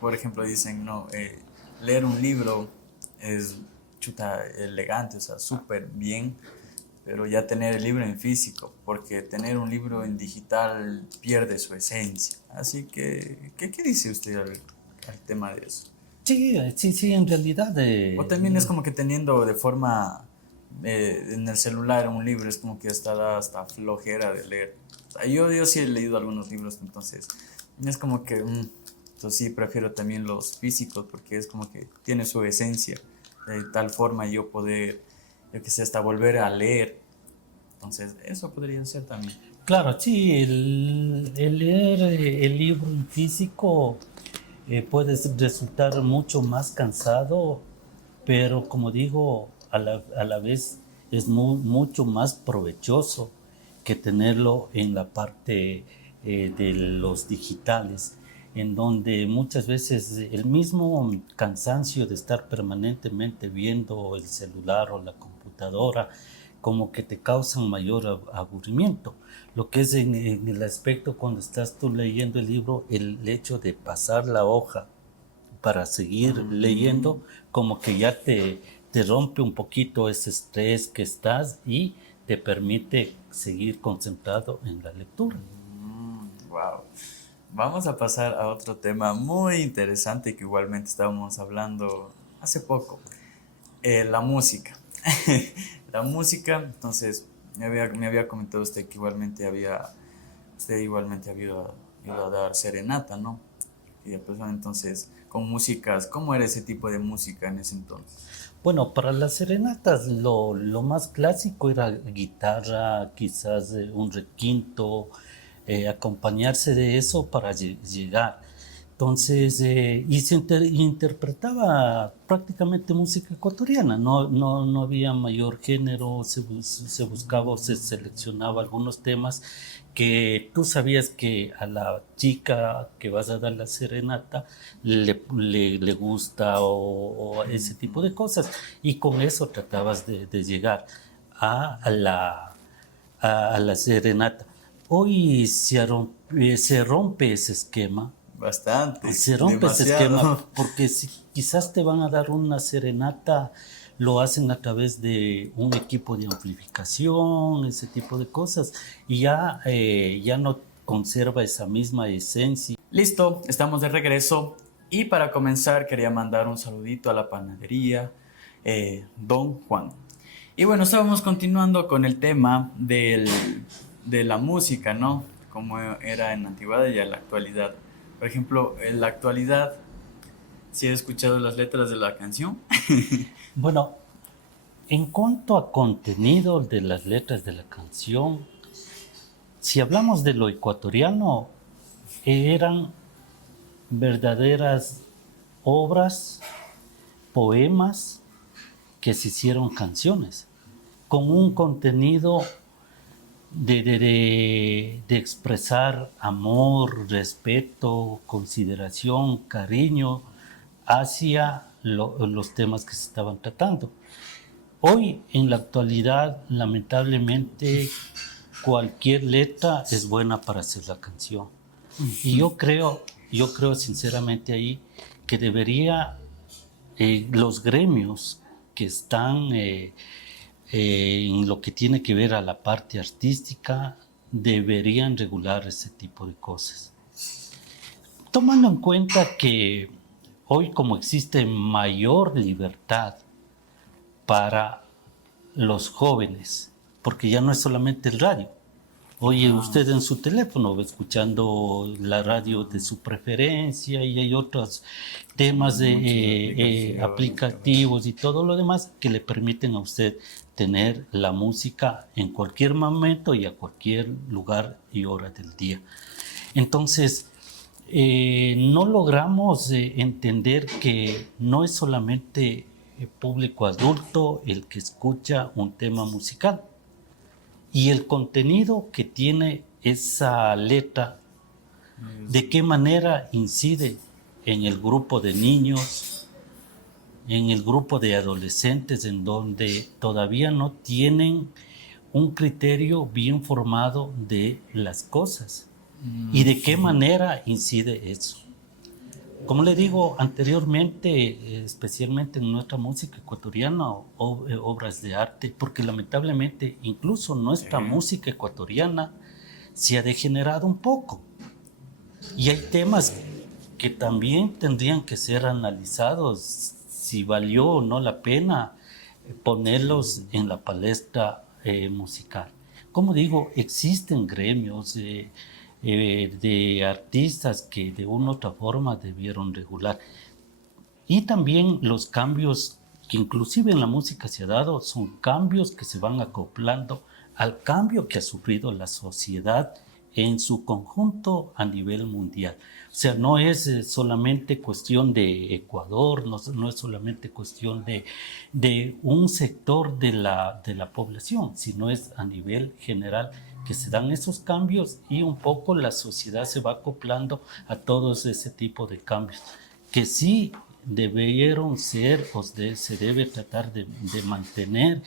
Por ejemplo, dicen, no, leer un libro es chuta elegante, o sea, súper bien, pero ya tener el libro en físico, porque tener un libro en digital pierde su esencia. Así que, ¿qué dice usted al tema de eso? Sí, en realidad... O también es como que teniendo de forma en el celular un libro, es como que hasta flojera de leer. O sea, yo sí he leído algunos libros, entonces es como que... entonces sí, prefiero también los físicos porque es como que tiene su esencia. De tal forma yo poder, yo que sé, hasta volver a leer. Entonces, eso podría ser también. Claro, sí, el leer el libro en físico puede resultar mucho más cansado, pero como digo, a la vez es mucho más provechoso que tenerlo en la parte de los digitales, en donde muchas veces el mismo cansancio de estar permanentemente viendo el celular o la computadora como que te causan mayor aburrimiento. Lo que es en el aspecto cuando estás tú leyendo el libro, el hecho de pasar la hoja para seguir leyendo, como que ya te rompe un poquito ese estrés que estás y te permite seguir concentrado en la lectura. Wow. Vamos a pasar a otro tema muy interesante que igualmente estábamos hablando hace poco. La música. La música, entonces, me había comentado usted que usted igualmente había ido a dar serenata, ¿no? y después entonces con músicas, ¿cómo era ese tipo de música en ese entonces? Bueno, para las serenatas lo más clásico era guitarra, quizás un requinto, acompañarse de eso para llegar. Entonces, y se interpretaba prácticamente música ecuatoriana, no había mayor género, se buscaba o se seleccionaba algunos temas que tú sabías que a la chica que vas a dar la serenata le gusta o ese tipo de cosas, y con eso tratabas de llegar a la serenata. Hoy se rompe ese esquema. Bastante, Se rompe ese esquema demasiado. porque si quizás te van a dar una serenata, lo hacen a través de un equipo de amplificación, ese tipo de cosas, y ya no conserva esa misma esencia. Listo, estamos de regreso y para comenzar quería mandar un saludito a la panadería Don Juan. Y bueno, estábamos continuando con el tema de la música, ¿no? Como era en la antigüedad y en la actualidad. Por ejemplo, en la actualidad, ¿sí he escuchado las letras de la canción? Bueno, en cuanto a contenido de las letras de la canción, si hablamos de lo ecuatoriano, eran verdaderas obras, poemas que se hicieron canciones, con un contenido de expresar amor, respeto, consideración, cariño hacia los temas que se estaban tratando. Hoy, en la actualidad, lamentablemente, cualquier letra es buena para hacer la canción. Y yo creo sinceramente ahí que debería los gremios que están en lo que tiene que ver a la parte artística deberían regular ese tipo de cosas. Tomando en cuenta que hoy como existe mayor libertad para los jóvenes, porque ya no es solamente el radio. Oye, usted en su teléfono va escuchando la radio de su preferencia y hay otros temas de aplicativos y todo lo demás que le permiten a usted tener la música en cualquier momento y a cualquier lugar y hora del día. Entonces, no logramos entender que no es solamente el público adulto el que escucha un tema musical, y el contenido que tiene esa letra, de qué manera incide en el grupo de niños, en el grupo de adolescentes, en donde todavía no tienen un criterio bien formado de las cosas, y de qué manera incide eso. Como le digo anteriormente, especialmente en nuestra música ecuatoriana, obras de arte, porque lamentablemente incluso nuestra música ecuatoriana se ha degenerado un poco. Y hay temas que también tendrían que ser analizados, si valió o no la pena ponerlos en la palestra musical. Como digo, existen gremios de artistas que de una u otra forma debieron regular. Y también los cambios que inclusive en la música se ha dado son cambios que se van acoplando al cambio que ha sufrido la sociedad en su conjunto a nivel mundial. O sea, no es solamente cuestión de Ecuador, no es solamente cuestión de un sector de la población, sino es a nivel general que se dan esos cambios y un poco la sociedad se va acoplando a todos ese tipo de cambios, que sí debieron ser o se debe tratar de mantener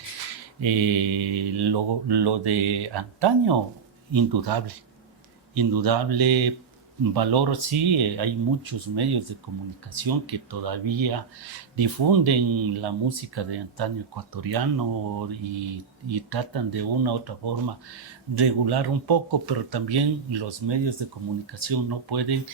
lo de antaño, indudable valor. Sí, hay muchos medios de comunicación que todavía difunden la música de antaño ecuatoriano y tratan de una u otra forma regular un poco, pero también los medios de comunicación no pueden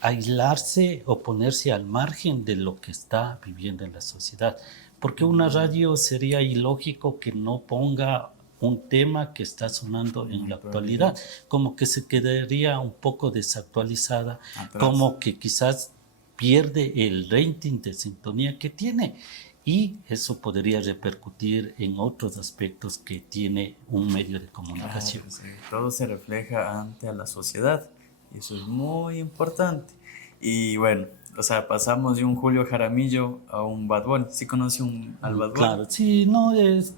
aislarse o ponerse al margen de lo que está viviendo en la sociedad, porque una radio sería ilógico que no ponga un tema que está sonando en la actualidad, como que se quedaría un poco desactualizada, Atrás. como que quizás pierde el rating de sintonía que tiene, y eso podría repercutir en otros aspectos que tiene un medio de comunicación. Claro, sí. Todo se refleja ante a la sociedad y eso es muy importante. Y bueno, o sea, pasamos de un Julio Jaramillo a un Bad Bunny. ¿Sí conoce al Bad Bunny? Claro, sí, no, es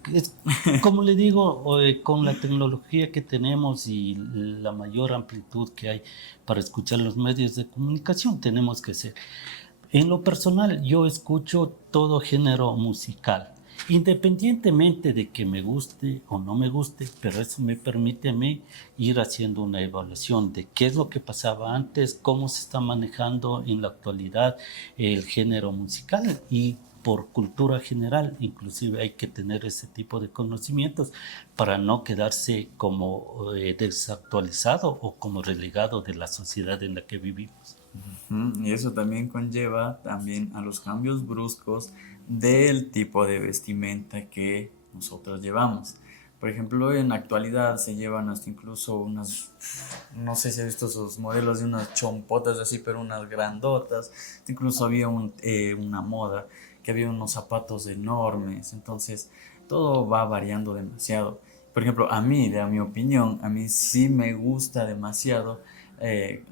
como le digo, con la tecnología que tenemos y la mayor amplitud que hay para escuchar los medios de comunicación, tenemos que ser. En lo personal, yo escucho todo género musical, independientemente de que me guste o no me guste, pero eso me permite a mí ir haciendo una evaluación de qué es lo que pasaba antes, cómo se está manejando en la actualidad el género musical, y por cultura general, inclusive hay que tener ese tipo de conocimientos para no quedarse como desactualizado o como relegado de la sociedad en la que vivimos. Y eso también conlleva también a los cambios bruscos del tipo de vestimenta que nosotros llevamos. Por ejemplo, en la actualidad se llevan hasta incluso unas, no sé si has visto esos modelos de unas chompotas así, pero unas grandotas. Incluso había una moda que había unos zapatos enormes. Entonces, todo va variando demasiado. Por ejemplo, a mí, de mi opinión, a mí sí me gusta demasiado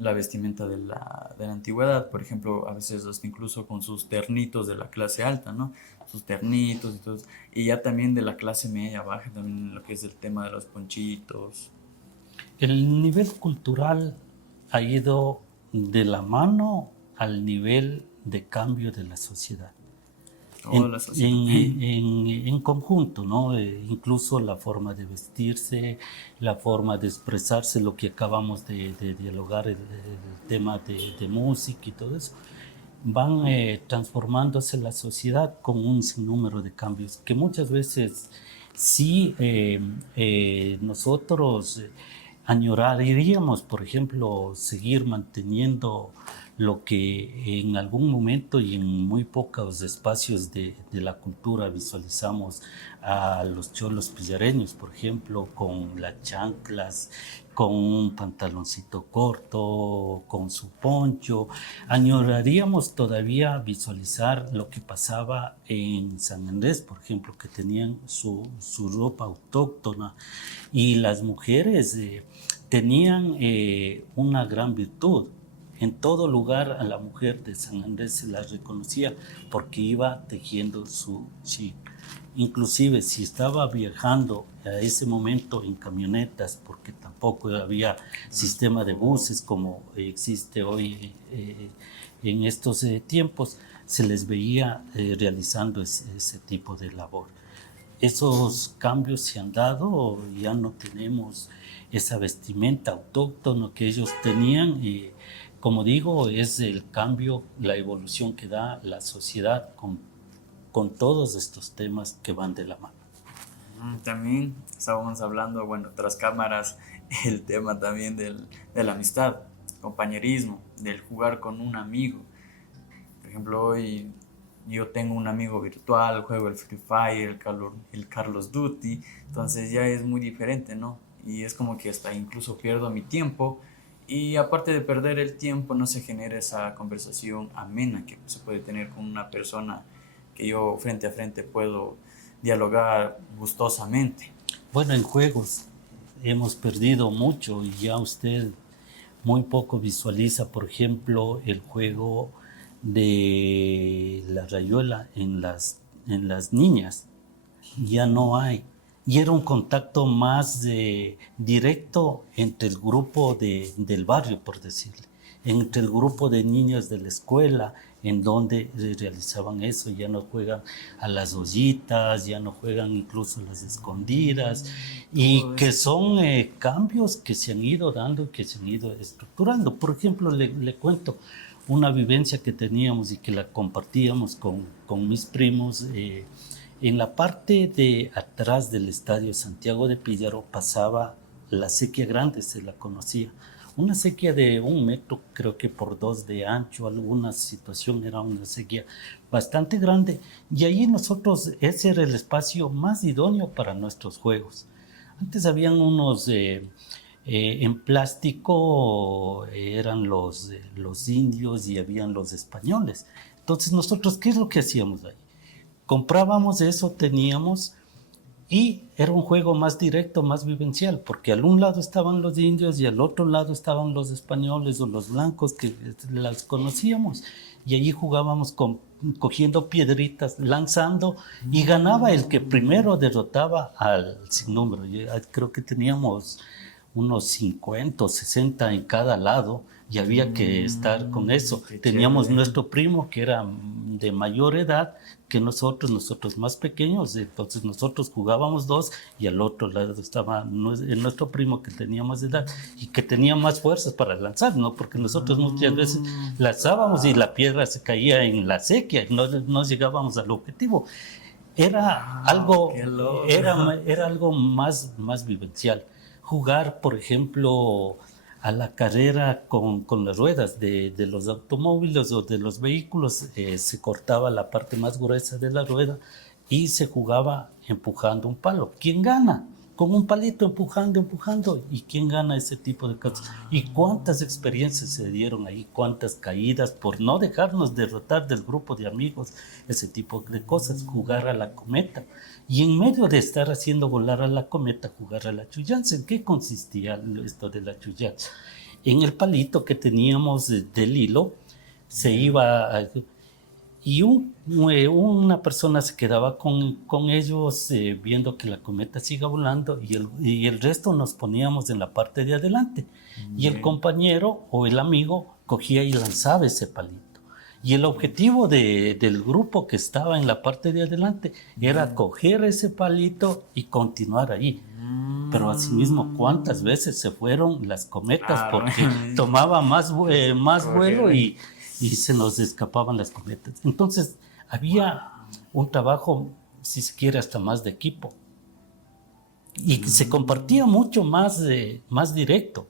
la vestimenta de la antigüedad, por ejemplo, a veces hasta incluso con sus ternitos de la clase alta, ¿no? Sus ternitos y todo eso. Y ya también de la clase media baja, también lo que es el tema de los ponchitos. El nivel cultural ha ido de la mano al nivel de cambio de la sociedad. Toda la sociedad. En conjunto, ¿no? Incluso la forma de vestirse, la forma de expresarse, lo que acabamos de dialogar, el tema de música y todo eso, van transformándose la sociedad con un sinnúmero de cambios que muchas veces sí nosotros añoraríamos, por ejemplo, seguir manteniendo lo que en algún momento y en muy pocos espacios de la cultura visualizamos a los cholos pillareños, por ejemplo, con las chanclas, con un pantaloncito corto, con su poncho. Añoraríamos todavía visualizar lo que pasaba en San Andrés, por ejemplo, que tenían su ropa autóctona, y las mujeres tenían una gran virtud. En todo lugar a la mujer de San Andrés se la reconocía porque iba tejiendo su chi. Inclusive si estaba viajando a ese momento en camionetas, porque tampoco había sistema de buses como existe hoy en estos tiempos, se les veía realizando ese tipo de labor. Esos cambios se han dado, ya no tenemos esa vestimenta autóctona que ellos tenían, y como digo, es el cambio, la evolución que da la sociedad con todos estos temas que van de la mano. También estábamos hablando, bueno, tras cámaras, el tema también de la amistad, compañerismo, del jugar con un amigo. Por ejemplo, hoy yo tengo un amigo virtual, juego el Free Fire, el Carlos Duty, entonces ya es muy diferente, ¿no? Y es como que hasta incluso pierdo mi tiempo, y aparte de perder el tiempo no se genera esa conversación amena que se puede tener con una persona que yo frente a frente puedo dialogar gustosamente. Bueno, en juegos hemos perdido mucho y ya usted muy poco visualiza, por ejemplo, el juego de la rayuela en las niñas. Ya no hay. Y era un contacto más directo entre el grupo del barrio, por decirle, entre el grupo de niños de la escuela, en donde realizaban eso. Ya no juegan a las ollitas, ya no juegan incluso a las escondidas, y que son cambios que se han ido dando y que se han ido estructurando. Por ejemplo, le cuento una vivencia que teníamos y que la compartíamos con mis primos. En la parte de atrás del Estadio Santiago de Píllaro pasaba la sequía grande, se la conocía. Una sequía de 1 metro, creo que por 2 de ancho, alguna situación, era una sequía bastante grande. Y ahí nosotros, ese era el espacio más idóneo para nuestros juegos. Antes habían unos en plástico, eran los indios y habían los españoles. Entonces nosotros, ¿qué es lo que hacíamos ahí? Comprábamos eso, teníamos, y era un juego más directo, más vivencial, porque al un lado estaban los indios y al otro lado estaban los españoles o los blancos que las conocíamos. Y allí jugábamos cogiendo piedritas, lanzando, y ganaba el que primero derrotaba al sinnúmero. Creo que teníamos unos 50 o 60 en cada lado y había que estar con eso. Teníamos chévere. nuestro primo que era de mayor edad que nosotros más pequeños, entonces nosotros jugábamos dos y al otro lado estaba nuestro primo que tenía más edad y que tenía más fuerzas para lanzar, ¿no? Porque nosotros muchas veces lanzábamos y la piedra se caía en la sequía, no llegábamos al objetivo. Era algo, qué loco. era algo más vivencial. Jugar, por ejemplo, a la carrera con las ruedas de los automóviles o de los vehículos, se cortaba la parte más gruesa de la rueda y se jugaba empujando un palo. ¿Quién gana? Con un palito empujando. ¿Y quién gana ese tipo de cosas? ¿Y cuántas experiencias se dieron ahí? ¿Cuántas caídas por no dejarnos derrotar del grupo de amigos? Ese tipo de cosas, jugar a la cometa. Y en medio de estar haciendo volar a la cometa, jugar a la chullanza. ¿En qué consistía esto de la chullanza? En el palito que teníamos del hilo, se iba y una persona se quedaba con ellos viendo que la cometa siga volando y el resto nos poníamos en la parte de adelante. Y el compañero o el amigo cogía y lanzaba ese palito. Y el objetivo del grupo que estaba en la parte de adelante era coger ese palito y continuar ahí. Pero asimismo, ¿cuántas veces se fueron las cometas? Claro. Porque tomaba más vuelo y se nos escapaban las cometas. Entonces, había un trabajo, si se quiere, hasta más de equipo. Y se compartía mucho más directo,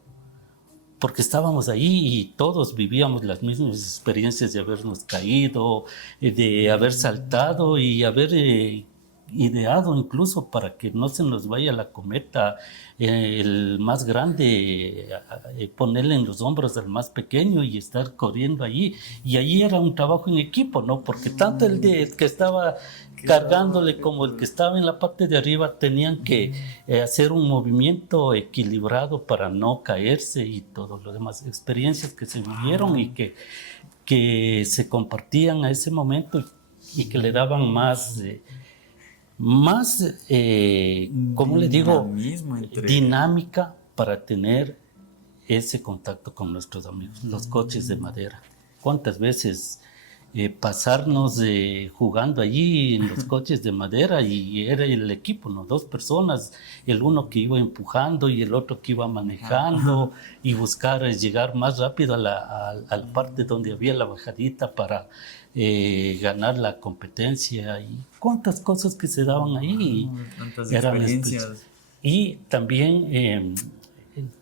porque estábamos ahí y todos vivíamos las mismas experiencias de habernos caído, de haber saltado y haber ideado incluso para que no se nos vaya la cometa, el más grande, ponerle en los hombros al más pequeño y estar corriendo allí. Y allí era un trabajo en equipo, ¿no? Porque tanto el que estaba cargándole como el que estaba en la parte de arriba tenían que hacer un movimiento equilibrado para no caerse y todo lo demás. Experiencias que se vivieron y que se compartían a ese momento y que le daban más ¿cómo le digo? Dinámica para tener ese contacto con nuestros amigos. Los coches de madera. ¿Cuántas veces pasarnos jugando allí en los coches de madera? Y era el equipo, ¿no? Dos personas, el uno que iba empujando y el otro que iba manejando y buscar llegar más rápido a la parte donde había la bajadita para ganar la competencia. Y cuántas cosas que se daban ahí. Tantas Eran experiencias. y también,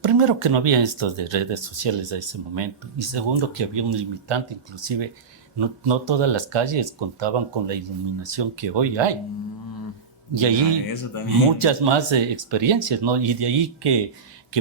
primero que no había estos de redes sociales a ese momento, y segundo que había un limitante, inclusive no todas las calles contaban con la iluminación que hoy hay. Y ahí Eso también. muchas más experiencias, ¿no? Y de ahí que,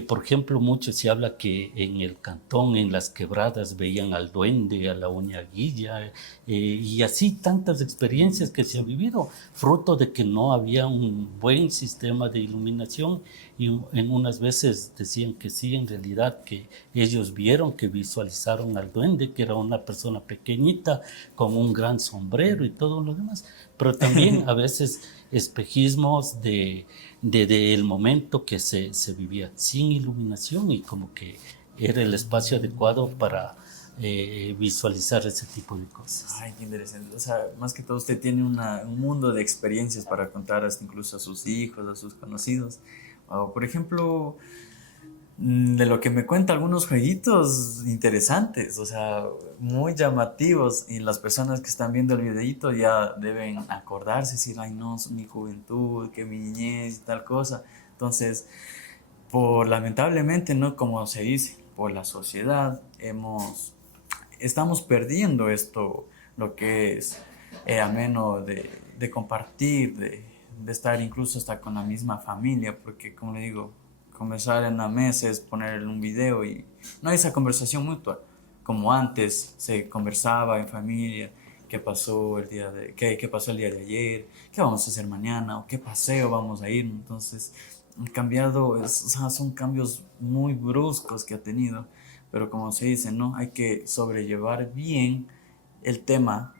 por ejemplo, mucho se habla que en el cantón, en las quebradas, veían al duende, a la uñaguilla, y así tantas experiencias que se han vivido, fruto de que no había un buen sistema de iluminación, y en unas veces decían que sí, en realidad que ellos vieron, que visualizaron al duende, que era una persona pequeñita con un gran sombrero y todo lo demás, pero también a veces espejismos del momento que se vivía sin iluminación y como que era el espacio adecuado para visualizar ese tipo de cosas. Ay, qué interesante. O sea, más que todo usted tiene un mundo de experiencias para contar hasta incluso a sus hijos, a sus conocidos. O, por ejemplo, de lo que me cuenta, algunos jueguitos interesantes, o sea, muy llamativos, y las personas que están viendo el videíto ya deben acordarse, decir, ay no, mi juventud, que mi niñez y tal cosa. Entonces, lamentablemente, ¿no? Como se dice, por la sociedad, estamos perdiendo esto, lo que es ameno de compartir, de estar incluso hasta con la misma familia, porque como le digo, conversar en la mesa es poner un video y no hay esa conversación mutua, como antes se conversaba en familia, qué pasó el día de ayer, qué vamos a hacer mañana, o qué paseo vamos a ir. Entonces, han cambiado, o sea, son cambios muy bruscos que ha tenido, pero como se dice, ¿no? Hay que sobrellevar bien el tema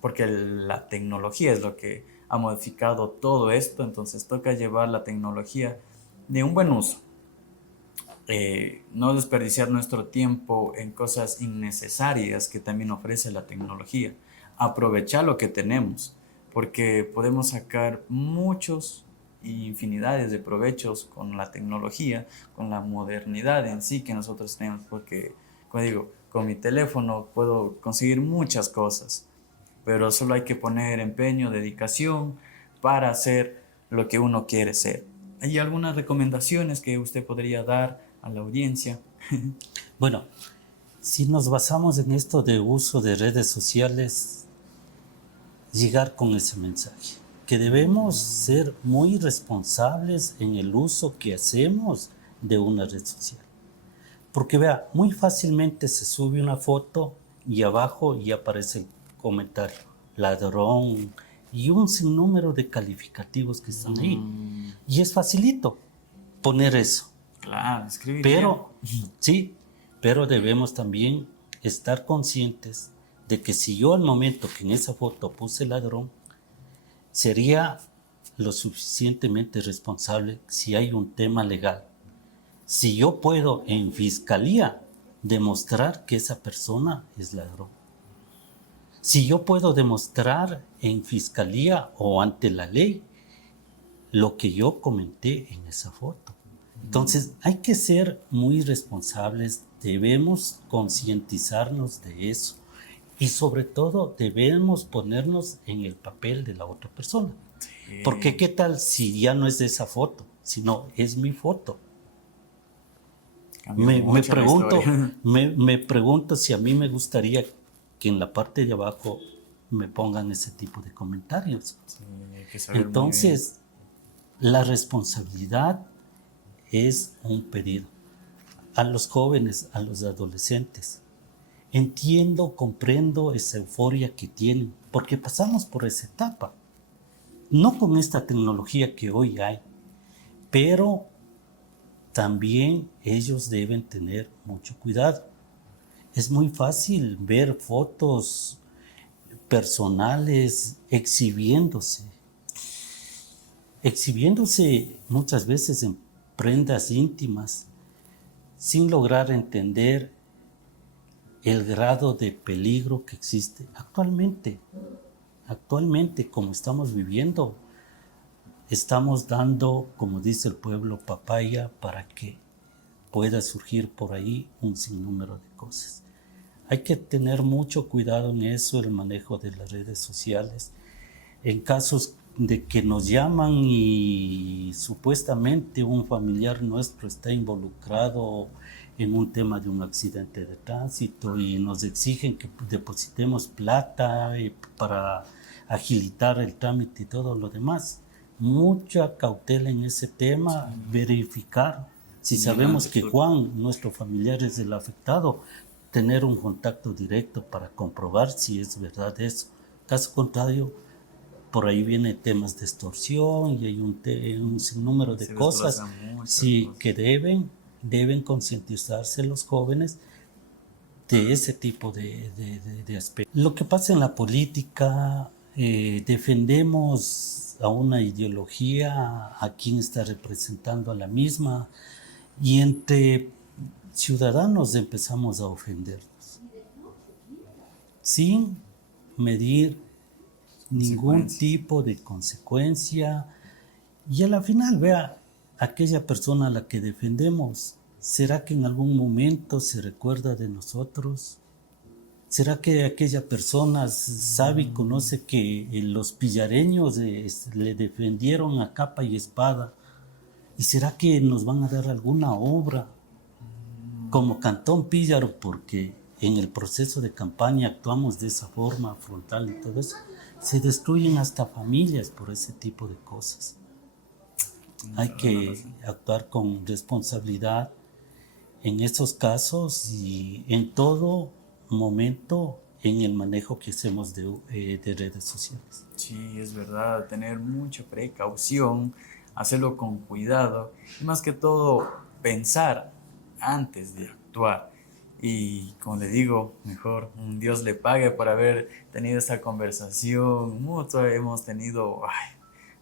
porque la tecnología es lo que ha modificado todo esto, entonces toca llevar la tecnología de un buen uso. No desperdiciar nuestro tiempo en cosas innecesarias que también ofrece la tecnología. Aprovechar lo que tenemos, porque podemos sacar muchos y infinidades de provechos con la tecnología, con la modernidad en sí que nosotros tenemos, porque, como digo, con mi teléfono puedo conseguir muchas cosas, pero solo hay que poner empeño, dedicación para hacer lo que uno quiere ser. ¿Hay algunas recomendaciones que usted podría dar a la audiencia? Bueno, si nos basamos en esto de uso de redes sociales, llegar con ese mensaje, que debemos ser muy responsables en el uso que hacemos de una red social. Porque vea, muy fácilmente se sube una foto y abajo ya aparece el comentario, ladrón, y un sinnúmero de calificativos que están ahí. Y es facilito poner eso. Claro, escribir. Pero, sí, pero debemos también estar conscientes de que si yo al momento que en esa foto puse ladrón, sería lo suficientemente responsable si hay un tema legal. Si yo puedo en fiscalía demostrar que esa persona es ladrón. Si yo puedo demostrar en fiscalía o ante la ley lo que yo comenté en esa foto. Entonces hay que ser muy responsables, debemos concientizarnos de eso y sobre todo debemos ponernos en el papel de la otra persona. Sí. Porque qué tal si ya no es de esa foto, sino es mi foto. Me pregunto si a mí me gustaría que en la parte de abajo me pongan ese tipo de comentarios. Sí, hay que saber Entonces, la responsabilidad es un pedido a los jóvenes, a los adolescentes. Entiendo, comprendo esa euforia que tienen, porque pasamos por esa etapa. No con esta tecnología que hoy hay, pero también ellos deben tener mucho cuidado. Es muy fácil ver fotos personales exhibiéndose muchas veces en prendas íntimas, sin lograr entender el grado de peligro que existe actualmente. Actualmente, como estamos viviendo, estamos dando, como dice el pueblo, papaya para que pueda surgir por ahí un sinnúmero de cosas. Hay que tener mucho cuidado en eso, el manejo de las redes sociales. En casos de que nos llaman y supuestamente un familiar nuestro está involucrado en un tema de un accidente de tránsito y nos exigen que depositemos plata para agilitar el trámite y todo lo demás. Mucha cautela en ese tema, verificar si sabemos que Juan, nuestro familiar, es el afectado, tener un contacto directo para comprobar si es verdad eso. Caso contrario, por ahí vienen temas de extorsión y hay un sinnúmero de cosas que deben concientizarse los jóvenes de ese tipo de aspectos. Lo que pasa en la política, defendemos a una ideología, a quien está representando a la misma, y entre ciudadanos empezamos a ofendernos sin medir ningún tipo de consecuencia, y a la final, vea, aquella persona a la que defendemos, ¿será que en algún momento se recuerda de nosotros? ¿Será que aquella persona sabe y conoce que los pillareños le defendieron a capa y espada? ¿Y será que nos van a dar alguna obra como Cantón Píllaro, porque en el proceso de campaña actuamos de esa forma frontal y todo eso? Se destruyen hasta familias por ese tipo de cosas. Hay que actuar con responsabilidad en estos casos y en todo momento en el manejo que hacemos de redes sociales. Sí, es verdad, tener mucha precaución, hacerlo con cuidado y más que todo pensar antes de actuar. Y como le digo, mejor un Dios le pague por haber tenido esta conversación mutua. Hemos tenido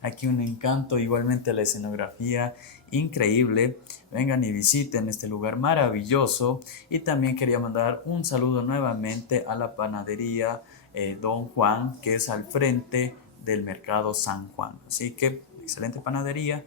aquí un encanto, igualmente la escenografía increíble. Vengan y visiten este lugar maravilloso. Y también quería mandar un saludo nuevamente a la panadería Don Juan, que es al frente del mercado San Juan. Así que, excelente panadería.